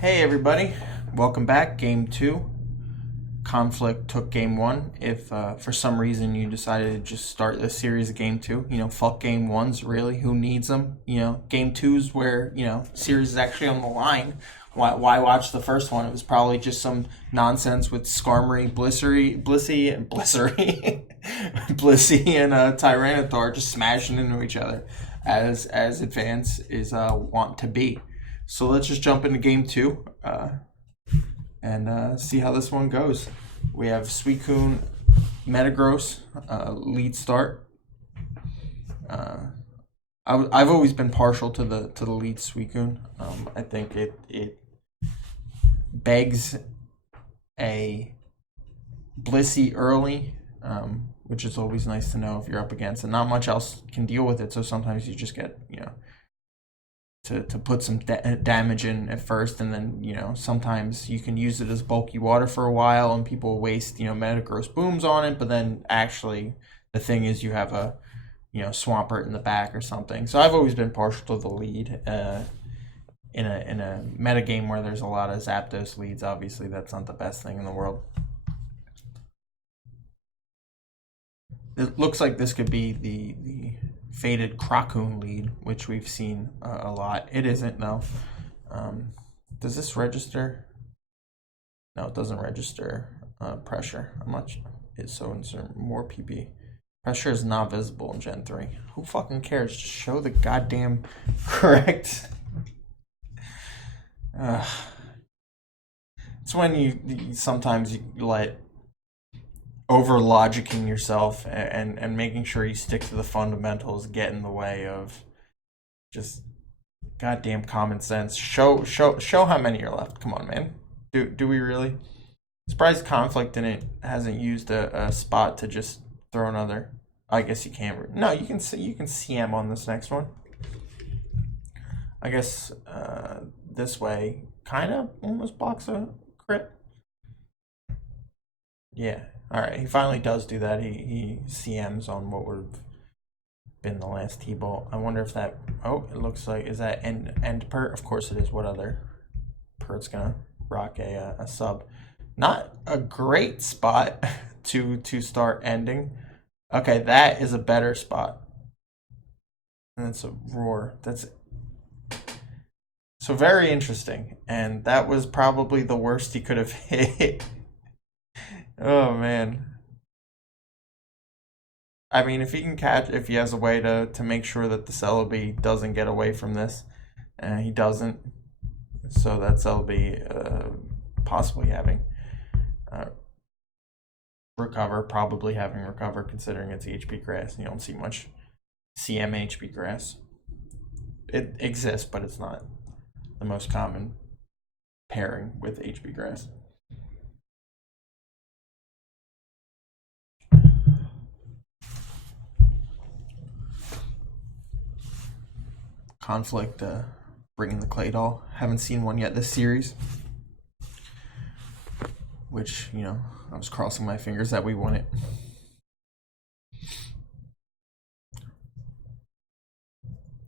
Hey everybody, welcome back. Game 2. Conflict took Game 1. If for some reason you decided to just start this series of Game 2, fuck Game 1s, really. Who needs them? Game 2's where, series is actually on the line. Why watch the first one? It was probably just some nonsense with Skarmory, Blissey, and Blissey and Tyranitar just smashing into each other as Advance is want to be. So let's just jump into Game 2 and see how this one goes. We have Suicune, Metagross, lead start. I've always been partial to the lead Suicune. I think it begs a Blissey early, which is always nice to know if you're up against, and not much else can deal with it. So sometimes you just get to put some damage in at first, and then sometimes you can use it as bulky water for a while, and people waste Metagross booms on it. But then actually, the thing is you have a Swampert in the back or something. So I've always been partial to the lead. In a meta game where there's a lot of Zapdos leads, obviously that's not the best thing in the world. It looks like this could be the faded Krakoon lead, which we've seen a lot. It isn't though. Does this register? No, it doesn't register pressure. I'm not sure. So insert more PP. Pressure is not visible in Gen 3. Who fucking cares? Just show the goddamn correct. It's when you sometimes you let over logicking yourself and making sure you stick to the fundamentals get in the way of just goddamn common sense. Show how many are left. Come on, man. Do we really? Surprised Conflict hasn't used a spot to just throw another. I guess you can't. No, you can CM on this next one. I guess this way kind of almost blocks a crit. Yeah. All right. He finally does do that. He CMs on what would have been the last T-Bolt. I wonder if that. Oh, it looks like, is that end pert? Of course it is. What other pert's gonna rock a sub? Not a great spot to start ending. Okay, that is a better spot. And that's a roar. That's so very interesting. And that was probably the worst he could have hit. Oh man. I mean, if he can catch, if he has a way to make sure that the Celebi doesn't get away from this, he doesn't. So that Celebi possibly having recover, probably having recover, considering it's HP grass. You don't see much CM HP grass. It exists, but it's not the most common pairing with HP grass. Conflict bringing the clay doll. Haven't seen one yet this series, which I was crossing my fingers that we won it.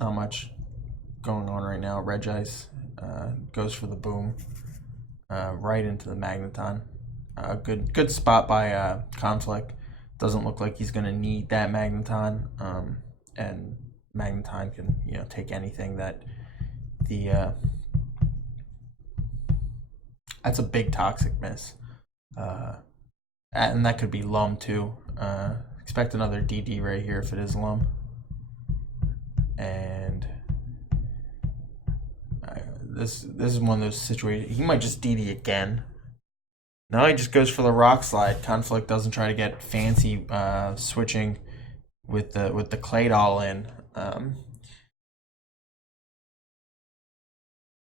Not much going on right now. Regice goes for the boom right into the Magneton. Good spot by Conflict. Doesn't look like he's gonna need that Magneton, and Magneton can take anything that the that's a big toxic miss, and that could be Lum too. Expect another DD right here if it is Lum, and this is one of those situations. He might just DD again. No, he just goes for the Rock Slide. Conflict doesn't try to get fancy switching with the clay doll in.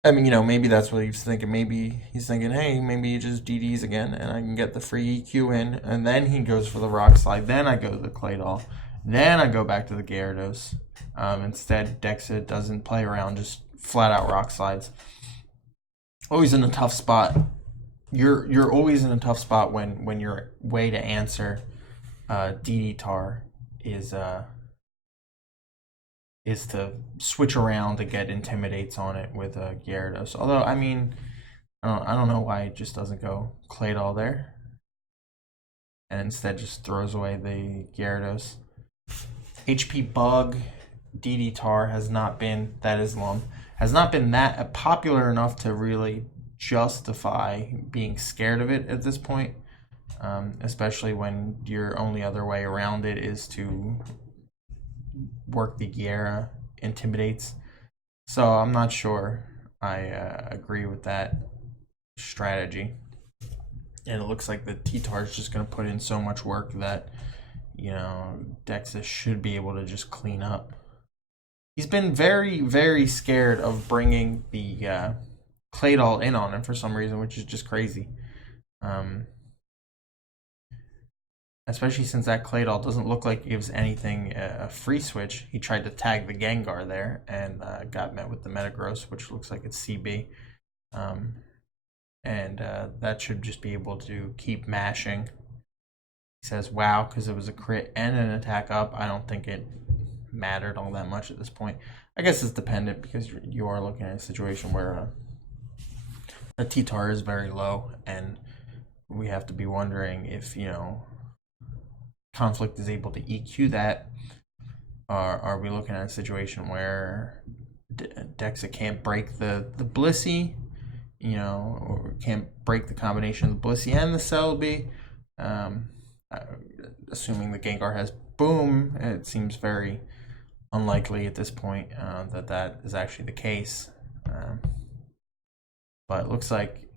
I mean, maybe that's what he's thinking. Maybe he's thinking, hey, maybe he just DDs again, and I can get the free EQ in, and then he goes for the Rock Slide. Then I go to the Clay Doll. Then I go back to the Gyarados. Instead, Dekzeh doesn't play around, just flat out Rock Slides. Always in a tough spot. You're always in a tough spot when your way to answer DD Tar is to switch around to get Intimidates on it with Gyarados. Although, I mean, I don't know why it just doesn't go Claydol there, and instead just throws away the Gyarados. HP Bug, DD Tar has not been, that Islam, has not been that popular enough to really justify being scared of it at this point, especially when your only other way around it is to work the Gyara Intimidates. So I'm not sure I agree with that strategy. And it looks like the T-Tar is just going to put in so much work that, you know, Dekzeh should be able to just clean up. He's been very, very scared of bringing the Claydol in on him for some reason, which is just crazy. Especially since that Claydol doesn't look like it gives anything a free switch. He tried to tag the Gengar there and got met with the Metagross, which looks like it's CB. And that should just be able to keep mashing. He says, wow, because it was a crit and an attack up. I don't think it mattered all that much at this point. I guess it's dependent because you are looking at a situation where the T-Tar is very low, and we have to be wondering if, you know, Conflict is able to EQ that. Are we looking at a situation where Dekzeh can't break the Blissey, you know, or can't break the combination of the Blissey and the Celebi? Assuming the Gengar has Boom, it seems very unlikely at this point that is actually the case. But it looks like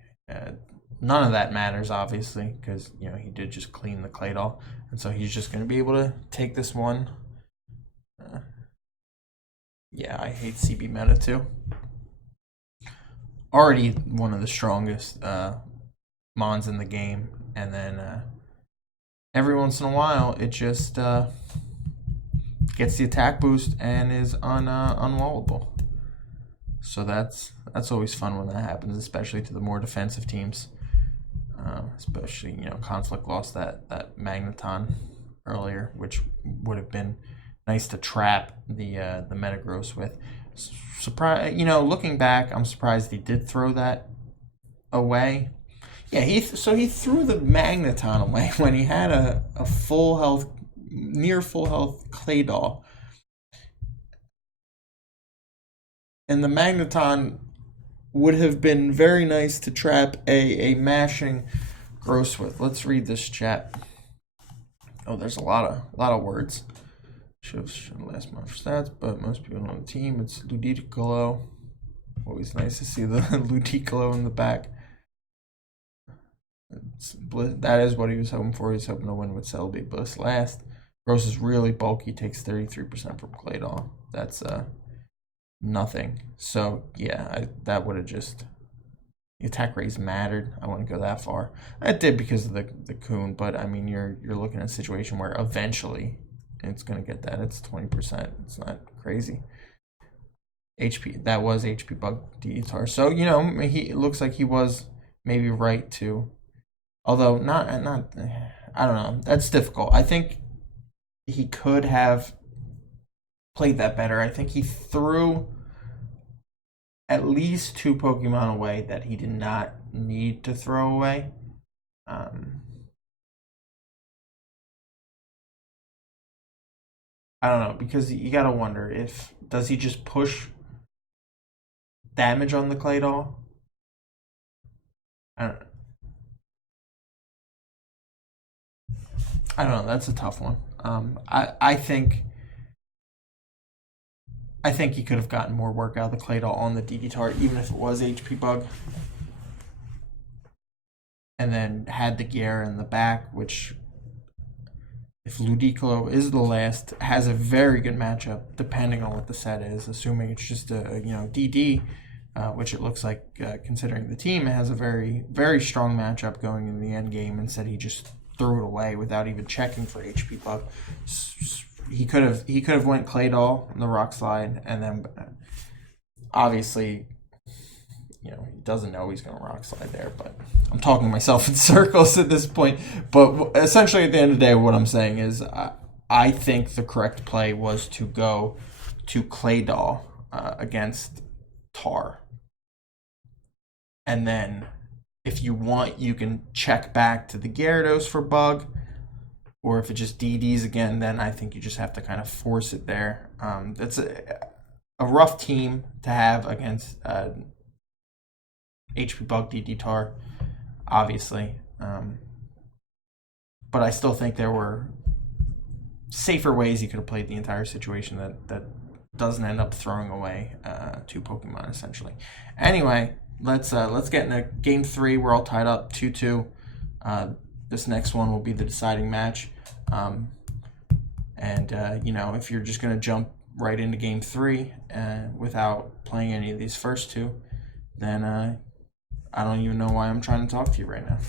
none of that matters, obviously, because, you know, he did just clean the Claydol, and so he's just going to be able to take this one. Yeah, I hate CB meta too. Already one of the strongest Mons in the game, and then every once in a while it just gets the attack boost and is unwallable. So that's always fun when that happens, especially to the more defensive teams. Especially, you know, Conflict lost that Magneton earlier, which would have been nice to trap the Metagross with. Surprise, you know, looking back, I'm surprised he did throw that away. Yeah, he threw the Magneton away when he had a full health, near full health Claydol. And the Magneton would have been very nice to trap a mashing Gross with. Let's read this chat. Oh, there's a lot of words. Shows last month's stats, but most people on the team, it's Ludicolo. Always nice to see the Ludicolo in the back. That is what he was hoping for. He's hoping to win with Celebi Bliss last. Gross is really bulky, takes 33% from Claydol. That's nothing. So yeah, that would have just, the attack raise mattered. I wouldn't go that far. I did because of the Coon, but I mean you're looking at a situation where eventually it's gonna get that. It's 20%. It's not crazy. HP, that was HP Bug D-Tar. So, you know, it looks like he was maybe right to, although not I don't know. That's difficult. I think he could have played that better. I think he threw at least 2 Pokemon away that he did not need to throw away. I don't know, because you gotta wonder if, does he just push damage on the Claydol? I don't know. That's a tough one. I think he could have gotten more work out of the Claydol on the DD-Tar, even if it was HP Bug. And then had the Gyara in the back, which, if Ludicolo is the last, has a very good matchup, depending on what the set is, assuming it's just a, you know, DD, which it looks like, considering the team, it has a very, very strong matchup going in the end game. Instead, he just threw it away without even checking for HP Bug. He could have went Claydol on the Rock Slide, and then obviously, you know, he doesn't know he's going to Rock Slide there, but I'm talking myself in circles at this point. But essentially, at the end of the day, what I'm saying is I think the correct play was to go to Claydol against Tar, and then If you want, you can check back to the Gyarados for bug, or if it just DDs again, then I think you just have to kind of force it there. That's a rough team to have against HP Bug DD Tar, obviously. But I still think there were safer ways you could have played the entire situation that doesn't end up throwing away two Pokemon, essentially. Anyway, let's get into game 3. We're all tied up 2-2. This next one will be the deciding match. If you're just going to jump right into game 3 without playing any of these first two, then I don't even know why I'm trying to talk to you right now.